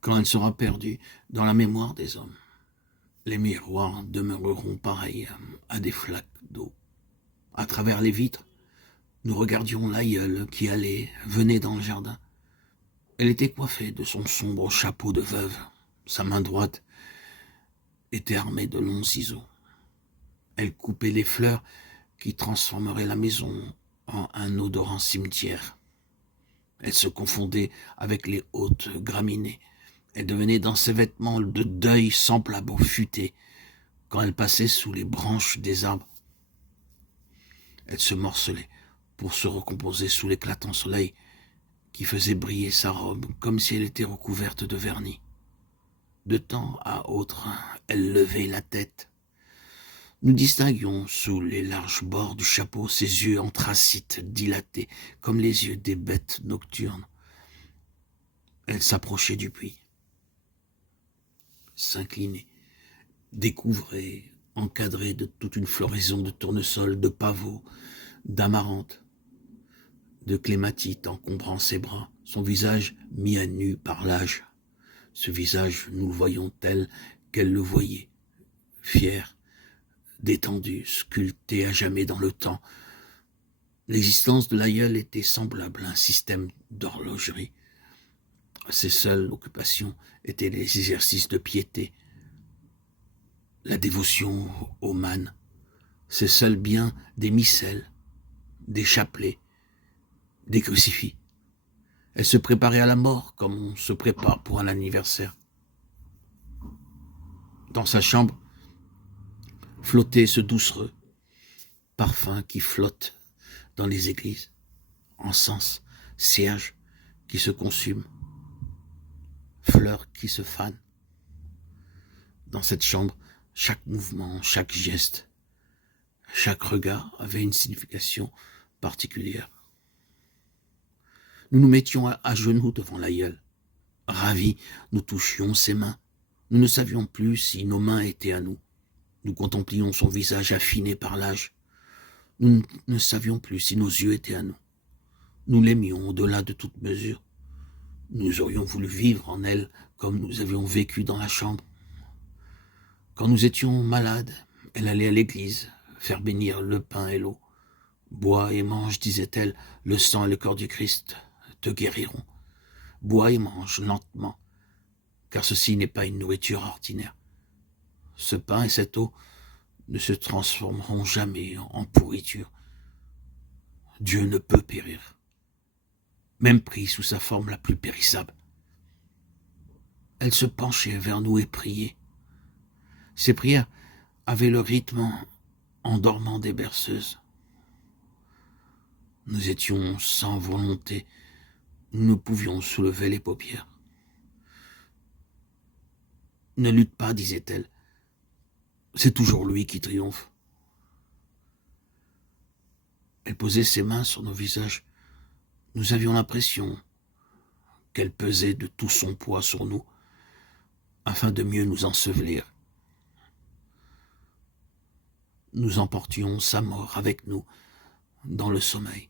quand elle sera perdue dans la mémoire des hommes. Les miroirs demeureront pareils à des flaques d'eau. À travers les vitres, nous regardions l'aïeule qui allait, venait dans le jardin. Elle était coiffée de son sombre chapeau de veuve. Sa main droite était armée de longs ciseaux. Elle coupait les fleurs qui transformeraient la maison en un odorant cimetière. Elle se confondait avec les hautes graminées. Elle devenait dans ses vêtements de deuil semblable aux futaies quand elle passait sous les branches des arbres. Elle se morcelait pour se recomposer sous l'éclatant soleil qui faisait briller sa robe comme si elle était recouverte de vernis. De temps à autre, elle levait la tête. Nous distinguions sous les larges bords du chapeau ses yeux anthracites dilatés comme les yeux des bêtes nocturnes. Elle s'approchait du puits, s'inclinait, découvrait, encadrée de toute une floraison de tournesols, de pavots, d'amarante, de clématites encombrant ses bras, son visage mis à nu par l'âge. Ce visage, nous le voyions tel qu'elle le voyait, fier, détendu, sculpté à jamais dans le temps. L'existence de l'aïeul était semblable à un système d'horlogerie. Ses seules occupations étaient les exercices de piété, la dévotion aux mânes, ses seuls biens des missels, des chapelets, des crucifix. Elle se préparait à la mort comme on se prépare pour un anniversaire. Dans sa chambre flottait ce doucereux parfum qui flotte dans les églises, encens, cierge qui se consume, fleurs qui se fanent. Dans cette chambre, chaque mouvement, chaque geste, chaque regard avait une signification particulière. Nous nous mettions à genoux devant l'aïeul. Ravis, nous touchions ses mains. Nous ne savions plus si nos mains étaient à nous. Nous contemplions son visage affiné par l'âge. Nous ne savions plus si nos yeux étaient à nous. Nous l'aimions au-delà de toute mesure. Nous aurions voulu vivre en elle comme nous avions vécu dans la chambre. Quand nous étions malades, elle allait à l'église, faire bénir le pain et l'eau. Bois et mange, disait-elle, le sang et le corps du Christ te guériront. Bois et mange lentement, car ceci n'est pas une nourriture ordinaire. Ce pain et cette eau ne se transformeront jamais en pourriture. Dieu ne peut périr, même pris sous sa forme la plus périssable. Elle se penchait vers nous et priait. Ses prières avaient le rythme endormant des berceuses. Nous étions sans volonté, nous ne pouvions soulever les paupières. Ne lutte pas, disait-elle, c'est toujours lui qui triomphe. Elle posait ses mains sur nos visages. Nous avions l'impression qu'elle pesait de tout son poids sur nous, afin de mieux nous ensevelir. Nous emportions sa mort avec nous dans le sommeil.